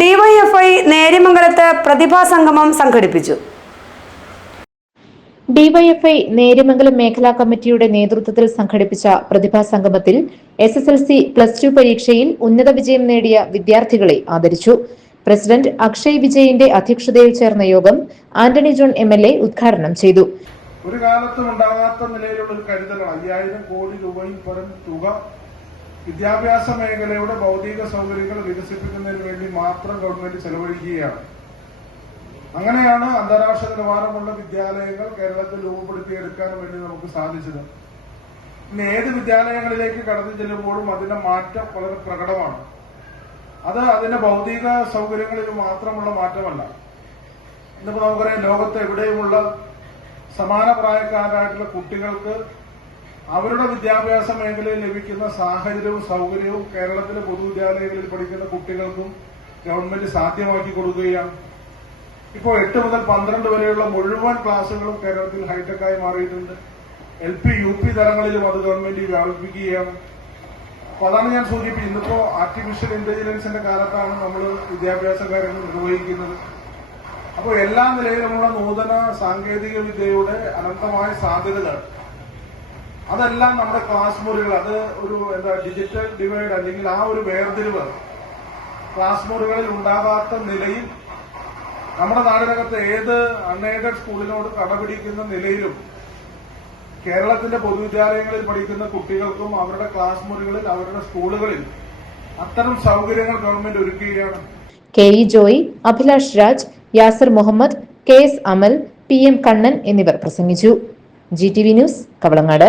DYFI നേര്യമംഗലത്ത് പ്രതിഭാ സംഗമം സംഘടിപ്പിച്ചു. DYFI Neriamangalam മേഖലാ കമ്മിറ്റിയുടെ നേതൃത്വത്തിൽ സംഘടിപ്പിച്ച പ്രതിഭാ സംഗമത്തിൽ S S L C plus two പരീക്ഷയിൽ ഉന്നത വിജയം നേടിയ വിദ്യാർത്ഥികളെ ആദരിച്ചു. പ്രസിഡന്റ് അക്ഷയ് വിജയിന്റെ അധ്യക്ഷതയിൽ ചേർന്ന യോഗം Antony John M L A ഉദ്ഘാടനം ചെയ്തു. ഒരു കാലത്തും ഉണ്ടാകാത്ത നിലയിലുള്ള ഒരു കരുതലാണ്. അയ്യായിരം കോടി രൂപയിൽ പരം തുക വിദ്യാഭ്യാസ മേഖലയുടെ ഭൗതിക സൗകര്യങ്ങൾ വികസിപ്പിക്കുന്നതിന് വേണ്ടി മാത്രം ഗവൺമെന്റ് ചെലവഴിക്കുകയാണ്. അങ്ങനെയാണ് അന്താരാഷ്ട്ര നിലവാരമുള്ള വിദ്യാലയങ്ങൾ കേരളത്തിൽ രൂപപ്പെടുത്തിയെടുക്കാൻ വേണ്ടി നമുക്ക് സാധിച്ചത്. ഇനി ഏത് വിദ്യാലയങ്ങളിലേക്ക് കടന്നു ചെല്ലുമ്പോഴും അതിന്റെ മാറ്റം വളരെ പ്രകടമാണ്. അത് അതിന്റെ ഭൗതിക സൗകര്യങ്ങളിൽ മാത്രമുള്ള മാറ്റമല്ല. ഇന്നിപ്പോ നമുക്കറിയാം ലോകത്ത് എവിടെയുമുള്ള സമാന പ്രായക്കാരായിട്ടുള്ള കുട്ടികൾക്ക് അവരുടെ വിദ്യാഭ്യാസ മേഖലയിൽ ലഭിക്കുന്ന സാഹചര്യവും സൗകര്യവും കേരളത്തിലെ പൊതുവിദ്യാലയങ്ങളിൽ പഠിക്കുന്ന കുട്ടികൾക്കും ഗവൺമെന്റ് സാധ്യമാക്കി കൊടുക്കുകയാണ്. ഇപ്പോൾ എട്ട് മുതൽ പന്ത്രണ്ട് വരെയുള്ള മുഴുവൻ ക്ലാസുകളും കേരളത്തിൽ ഹൈടെക്കായി മാറിയിട്ടുണ്ട്. എൽ പി യു പി തലങ്ങളിലും അത് ഗവൺമെന്റ് വ്യാപിപ്പിക്കുകയാണ്. അപ്പൊ അതാണ് ഞാൻ സൂചിപ്പിച്ചത്. ഇന്നിപ്പോ ആർട്ടിഫിഷ്യൽ ഇന്റലിജൻസിന്റെ കാലത്താണ് നമ്മൾ വിദ്യാഭ്യാസ കാര്യങ്ങൾ നിർവഹിക്കുന്നത്. അപ്പോൾ എല്ലാ നിലയിലുമുള്ള നൂതന സാങ്കേതിക വിദ്യയുടെ അനന്തമായ സാധ്യതകൾ അതെല്ലാം നമ്മുടെ ക്ലാസ് മുറികൾ അത് ഒരു എന്താ ഡിജിറ്റൽ ഡിവൈഡ് അല്ലെങ്കിൽ ആ ഒരു വേർതിരിവ് ക്ലാസ് മുറികളിൽ ഉണ്ടാകാത്ത നിലയിൽ നമ്മുടെ നാടിനകത്ത് ഏത് അൺഎയ്ഡഡ് സ്കൂളിനോട് കടപിടിക്കുന്ന നിലയിലും കേരളത്തിന്റെ പൊതുവിദ്യാലയങ്ങളിൽ പഠിക്കുന്ന കുട്ടികൾക്കും അവരുടെ ക്ലാസ് മുറികളിൽ അവരുടെ സ്കൂളുകളിൽ അത്തരം സൗകര്യങ്ങൾ ഗവൺമെന്റ് ഒരുക്കുകയാണ്. K E Joy Abhilash Raj Yasar Muhammad K S Amal P M Kannan എന്നിവർ പ്രസംഗിച്ചു. G T V news Kavalangad.